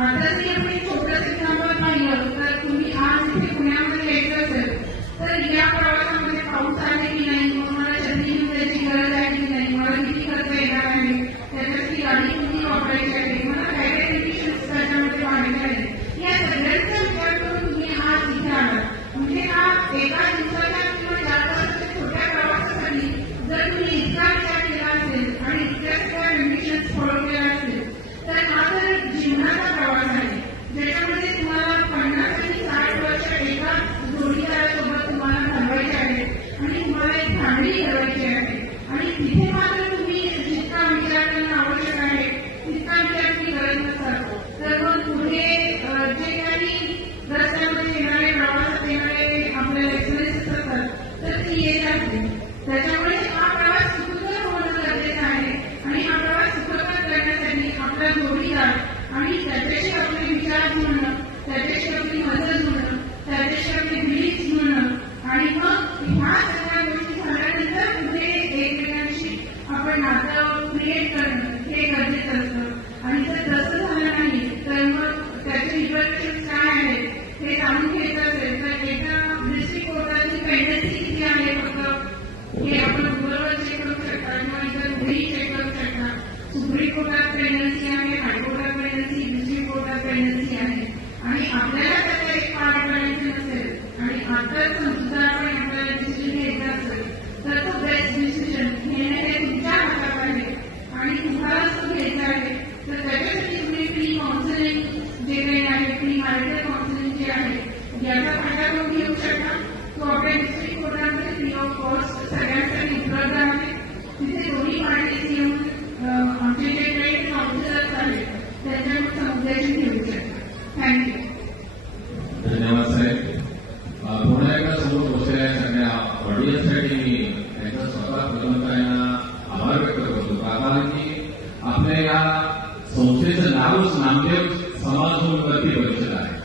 आता जर आपण छोट्या चित्रांवर पाहिलं तर तुम्ही आज इथे पुण्यामध्ये यायचं असेल तर या ती त्याच्यामुळे हा प्रवास सुखकर होणं गरजेचं आहे. आणि हा प्रवास सुखकर करण्यासाठी आपला जोडीदार आणि त्याच्याशी आपले विचार जुळणं त्याच्याशी आपली मदत जुळणं त्याच्याशी आपली बिलीफ जुळणं आणि मग ह्या सगळ्या गोष्टी झाल्यानंतर पुढे एकमेकांशी आपण नातं क्रिएट करणं हे गरजेचं असतं. आणि जर आपल्याला त्याचा एक पार्ट करायचे नसेल आणि आता समजूतदारपणे आपल्याला डिसिजन घ्यायचा असेल तर तो बेस्ट डिसिजन घेणे हे तुमच्या हातात आहे आणि तुम्हाला तो घ्यायचा आहे तर त्याच्यासाठी तुम्ही प्री काउन्सिलिंग जे काही आहे प्री मॅरिटल काउन्सिलिंग जे आहे याचा फायदा करून घेऊ शकता. तो आपल्या डिस्ट्रिक्ट कोर्टामध्ये फ्री ऑफ कॉस्ट सगळ्यांसाठी उपलब्ध आहे. तिथे दोन्ही पार्टीज येऊन आमचे जे काही काउन्सिलर्स आहेत त्यांच्याकडून समुदायाची घेऊ शकता. थँक्यू सर्व गोष्टी समोर बसलेल्या सगळ्या मी त्यांचा स्वतः प्रथमतः यांना आभार व्यक्त करतो. कारण की आपल्या या संस्थेचं नावच नामदेव समाज म्हणून वरती परिषद आहे.